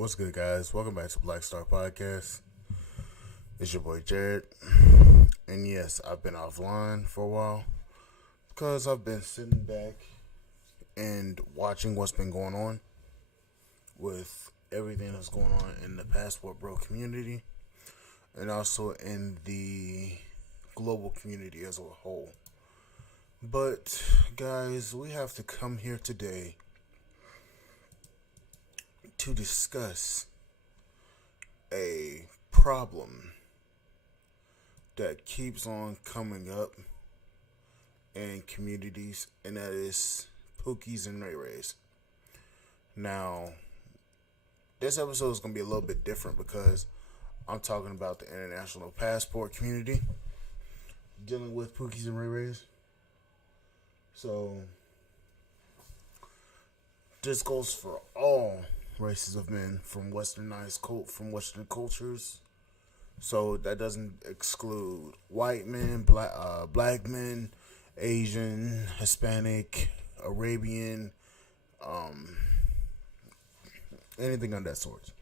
What's good, guys? Welcome back to Black Star Podcast. It's your boy Jared. And yes, I've been offline for a while because I've been sitting back and watching what's been going on with everything that's going on in the Passport Bro community and also in the global community as a whole. But, guys, we have to come here today to discuss a problem that keeps on coming up in communities, and that is Pookies and Ray Rays. Now, this episode is going to be a little bit different because I'm talking about the international passport community dealing with Pookies and Ray Rays. So, this goes for all races of men from Western cultures. So that doesn't exclude white men, black men, Asian, Hispanic, Arabian, anything of that sort.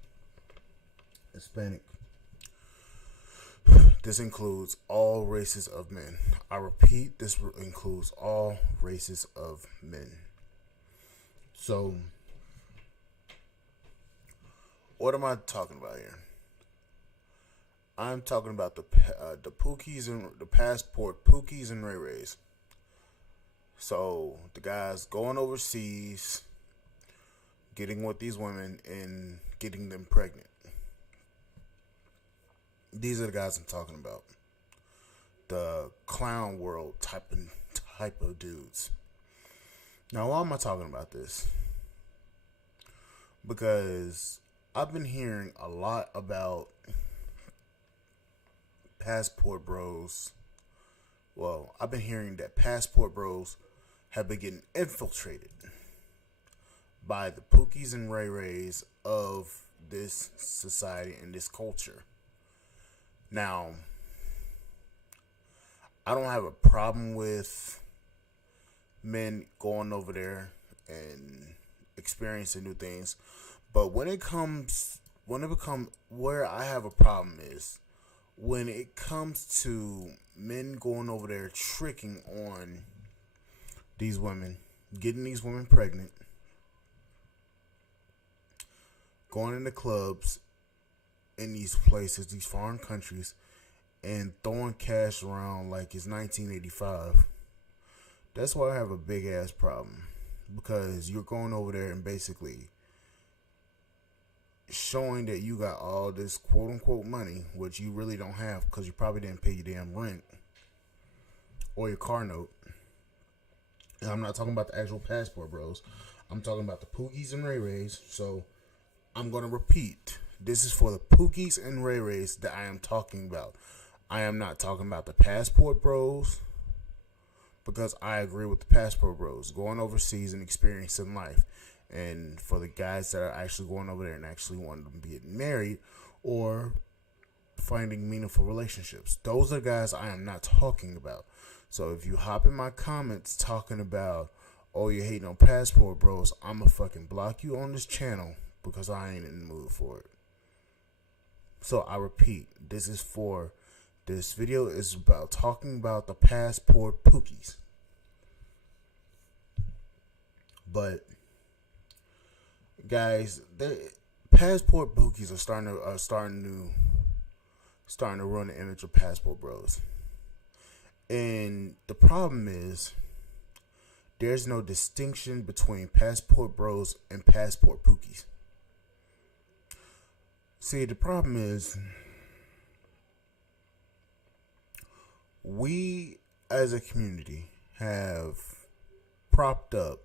Hispanic. This includes all races of men. I repeat, this includes all races of men. So, what am I talking about here? I'm talking about the Pookies and the passport Pookies and Ray Rays. So, the guys going overseas, getting with these women and getting them pregnant. These are the guys I'm talking about. The clown world type of dudes. Now, why am I talking about this? Because I've been hearing a lot about Passport Bros. Well, I've been hearing that Passport Bros have been getting infiltrated by the Pookies and Ray Rays of this society and this culture. Now, I don't have a problem with men going over there and experiencing new things, but where I have a problem is when it comes to men going over there tricking on these women, getting these women pregnant, going into clubs in these places, these foreign countries, and throwing cash around like it's 1985. That's why I have a big ass problem, because you're going over there and basically showing that you got all this quote unquote money, which you really don't have because you probably didn't pay your damn rent or your car note. And I'm not talking about the actual Passport Bros. I'm talking about the Pookies and Ray Rays. So I'm going to repeat. This is for the Pookies and Ray Rays that I am talking about. I am not talking about the Passport Bros, because I agree with the Passport Bros going overseas and experiencing life. And for the guys that are actually going over there and actually wanting to get married or finding meaningful relationships, those are the guys I am not talking about. So if you hop in my comments talking about, oh, you're hating on Passport Bros, I'm gonna fucking block you on this channel because I ain't in the mood for it. So I repeat, this video is about talking about the Passport Pookies. But guys, the Passport Pookies are starting to ruin the image of Passport Bros. And the problem is there's no distinction between Passport Bros and Passport Pookies. See, the problem is we as a community have propped up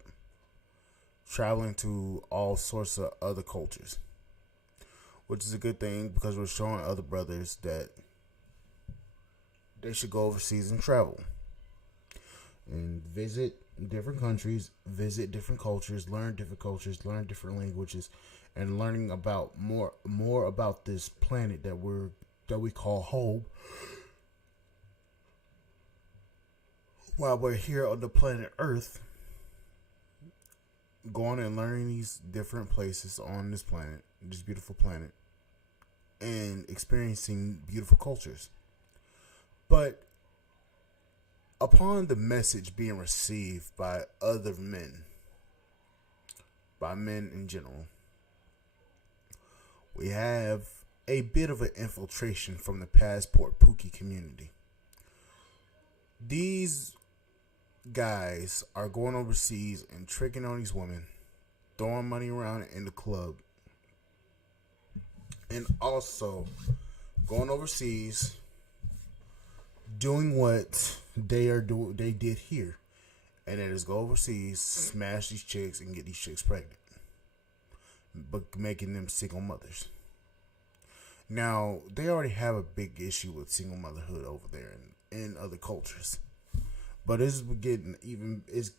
traveling to all sorts of other cultures, which is a good thing because we're showing other brothers that they should go overseas and travel and visit different countries, visit different cultures, learn different languages, and learning about more about this planet that we call home while we're here on the planet Earth. going and learning these different places on this planet, this beautiful planet, and experiencing beautiful cultures. But upon the message being received by other men, by men in general, we have a bit of an infiltration from the passport Pookie community. These guys are going overseas and tricking on these women, throwing money around in the club, and also going overseas doing what they did here, and that is go overseas, smash these chicks, and get these chicks pregnant, but making them single mothers. Now they already have a big issue with single motherhood over there in other cultures, but it's getting even it's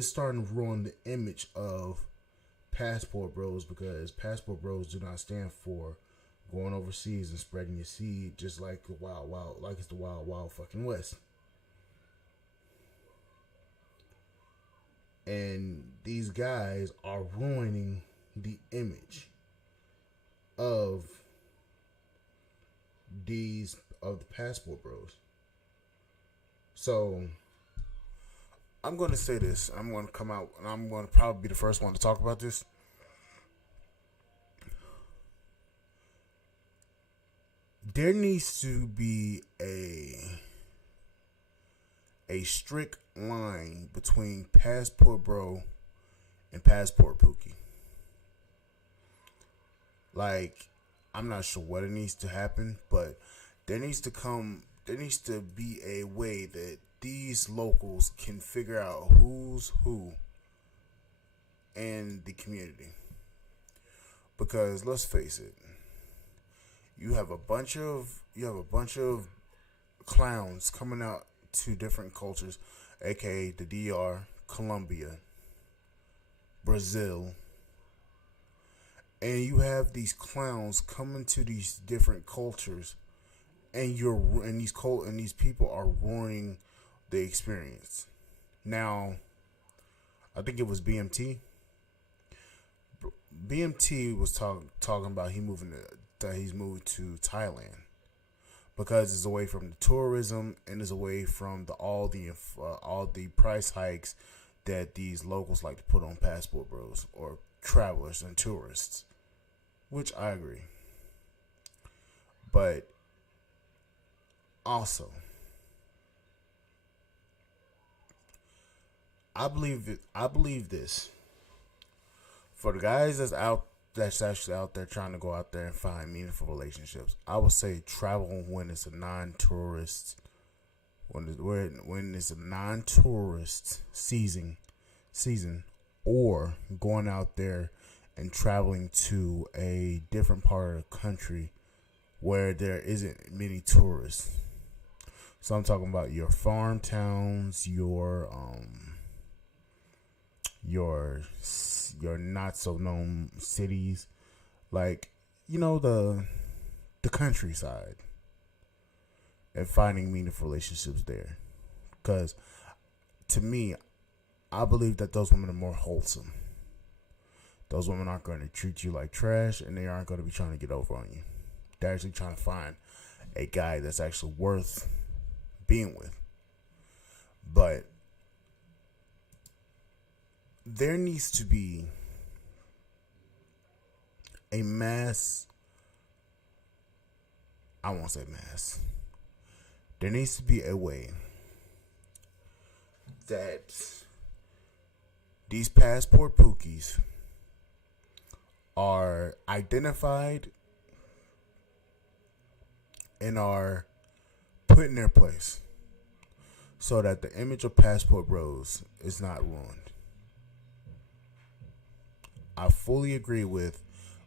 starting to ruin the image of passport bros, because passport bros do not stand for going overseas and spreading your seed, just like the like it's the wild fucking west. And these guys are ruining the image of the passport bros. So I'm going to say this. I'm going to come out and I'm going to probably be the first one to talk about this. There needs to be a strict line between passport bro and passport Pookie. Like, I'm not sure what it needs to happen, but there needs to be a way that these locals can figure out who's who in the community. Because let's face it, you have a bunch of clowns coming out to different cultures, aka the DR, Colombia, Brazil, and you have these clowns coming to these different cultures, and these people are ruining the experience. Now, I think it was BMT. BMT was talking about he's moving to Thailand because it's away from the tourism and it's away from all the price hikes that these locals like to put on passport bros or travelers and tourists, which I agree. But also, I believe this. For the guys that's actually out there trying to go out there and find meaningful relationships, I would say travel when it's a non-tourist, when it's a non-tourist season, or going out there and traveling to a different part of the country where there isn't many tourists. So I'm talking about your farm towns, your not so known cities, like, the countryside, and finding meaningful relationships there. Because to me, I believe that those women are more wholesome. Those women aren't going to treat you like trash, and they aren't going to be trying to get over on you. They're actually trying to find a guy that's actually worth being with. But there needs to be a mass. I won't say mass. There needs to be a way that these passport Pookies are identified and are put in their place so that the image of passport bros is not ruined. I fully agree with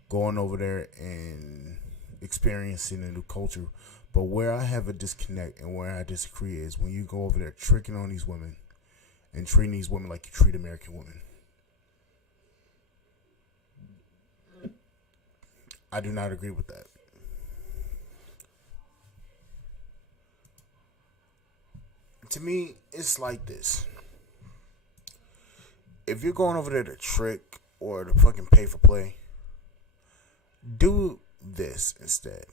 going over there and experiencing a new culture. But where I have a disconnect and where I disagree is when you go over there tricking on these women and treating these women like you treat American women. I do not agree with that. To me, it's like this. if you're going over there to trick or to fucking pay for play, do this instead.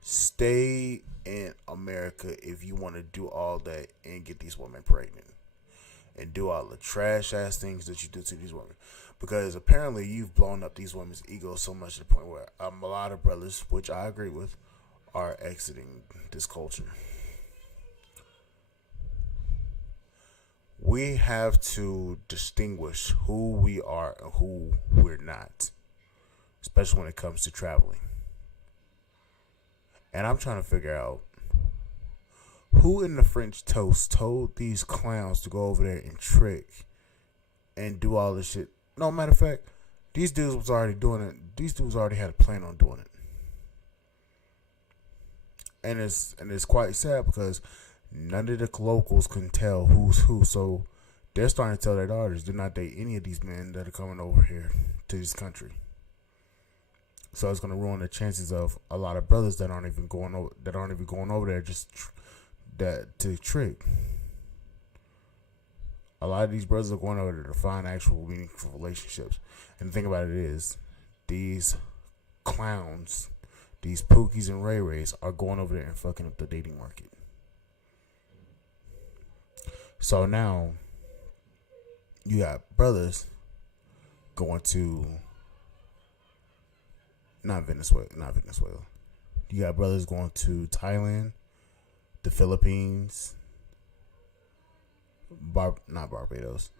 Stay in America if you want to do all that and get these women pregnant and do all the trash ass things that you do to these women, because apparently you've blown up these women's egos so much to the point where a lot of brothers, which I agree with, are exiting this culture. We have to distinguish who we are and who we're not, especially when it comes to traveling. And I'm trying to figure out who in the French toast told these clowns to go over there and trick and do all this shit. No, matter of fact, these dudes was already doing it. These dudes already had a plan on doing it. And it's quite sad because none of the locals can tell who's who. So they're starting to tell their daughters do not date any of these men that are coming over here to this country. So it's going to ruin the chances of a lot of brothers that aren't even going over there just to trick. A lot of these brothers are going over there to find actual meaningful relationships. And the thing about it is, these clowns, these Pookies and Ray Rays are going over there and fucking up the dating market. So now you got brothers going to not Venezuela. You got brothers going to Thailand, the Philippines, not Barbados,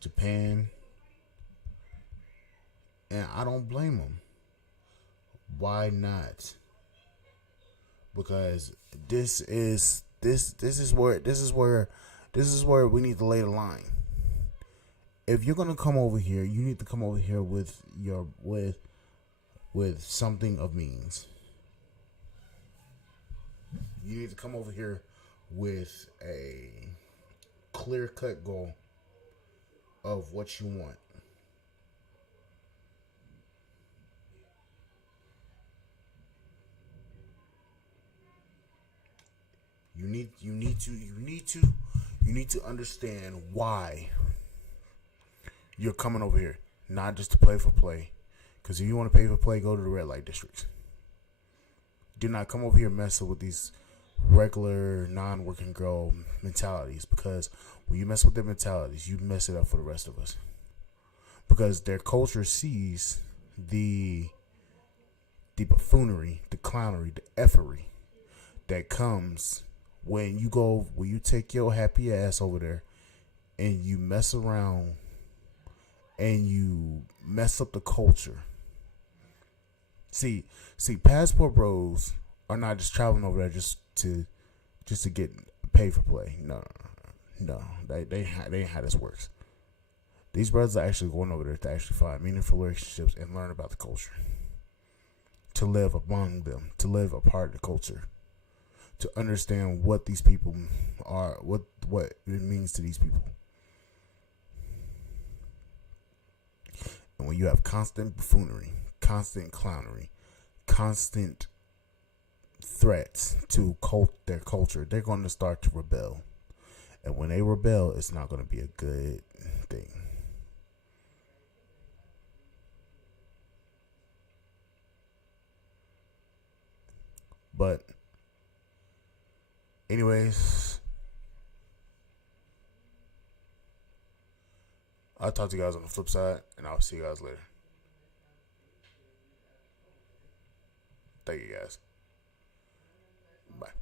Japan, and I don't blame them. Why not? Because this is where we need to lay the line. If you're gonna come over here, you need to come over here with something of means. You need to come over here with a clear-cut goal of what you want. You need to understand why you're coming over here, not just to play for play. Because if you want to pay for play, go to the red light districts. Do not come over here messing with these regular non-working girl mentalities, because when you mess with their mentalities, you mess it up for the rest of us. Because their culture sees the buffoonery, the clownery, the effery that comes when you take your happy ass over there and you mess around and you mess up the culture. See, passport bros are not just traveling over there just to get paid for play. No. They ain't how this works. These brothers are actually going over there to actually find meaningful relationships and learn about the culture, to live among them, to live a part of the culture, to understand what these people are, what it means to these people. And when you have constant buffoonery, constant clownery, constant threats to their culture, they're going to start to rebel. And when they rebel, it's not going to be a good thing. But anyways, I'll talk to you guys on the flip side, and I'll see you guys later. Thank you guys. Bye.